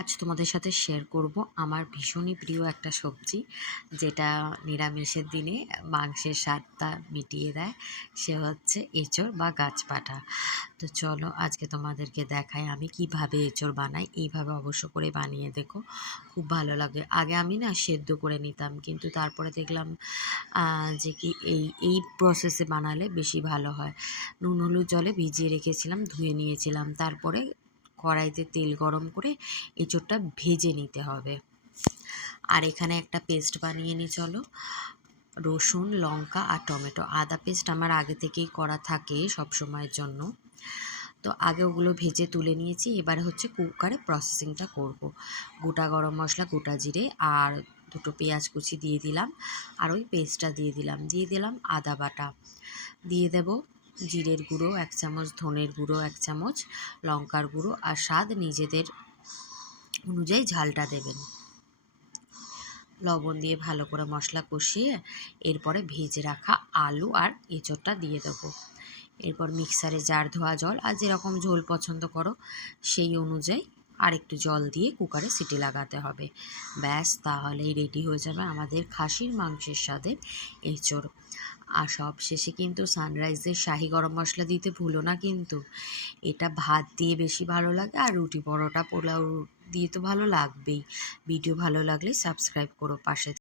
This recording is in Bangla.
আজ তোমাদের সাথে শেয়ার করব আমার ভীষণই প্রিয় একটা সবজি, যেটা নিরামিষের দিনে মাংসের স্বাদটা মিটিয়ে দেয়। সে হচ্ছে এঁচোড় বা গাছপাঠা। তো চলো আজকে তোমাদেরকে দেখাই আমি কিভাবে এঁচোড় বানাই। এইভাবে অবশ্য করে বানিয়ে দেখো, খুব ভালো লাগে। আগে আমি না সেদ্ধ করে নিতাম, কিন্তু তারপরে দেখলাম যে কি এই প্রসেসে বানালে বেশি ভালো হয়। নুন হলুদ জলে ভিজিয়ে রেখেছিলাম, ধুয়ে নিয়েছিলাম, তারপরে কড়াইতে তেল গরম করে এঁচোড়টা ভেজে নিতে হবে। আর এখানে একটা পেস্ট বানিয়ে নিই চলো। রসুন, লঙ্কা আর টমেটো, আদা পেস্ট আমার আগে থেকেই করা থাকে সব সময়ের জন্য। তো আগে ওগুলো ভেজে তুলে নিয়েছি। এবারে হচ্ছে কুকারে প্রসেসিংটা করব। গোটা গরম মশলা, গোটা জিরে আর দুটো পেঁয়াজ কুচি দিয়ে দিলাম, আর ওই পেস্টটা দিয়ে দিলাম আদা বাটা, দিয়ে দেব জিরের গুঁড়ো 1 চামচ, ধনের গুঁড়ো 1 চামচ, লঙ্কার গুঁড়ো, আর স্বাদ নিজেদের অনুযায়ী ঝালটা দেবেন। লবণ দিয়ে ভালো করে মশলা কষিয়ে এরপরে ভেজে রাখা আলু আর এঁচোড়টা দিয়ে দেবো। এরপর মিক্সারে জার ধোয়া জল, আর যেরকম ঝোল পছন্দ করো সেই অনুযায়ী আর একটু জল দিয়ে কুকারে সিটি লাগাতে হবে। ব্যাস, তাহলেই রেডি হয়ে যাবে আমাদের খাসির মাংসের স্বাদের এঁচোড়। আর সব শেষে কিন্তু সানরাইজের শাহি গরম মশলা দিতে ভুলো না কিন্তু। এটা ভাত দিয়ে বেশি ভালো লাগে, আর রুটি, পরোটা, পোলাও দিয়ে তো ভালো লাগবেই। ভিডিও ভালো লাগলে সাবস্ক্রাইব করো, পাশে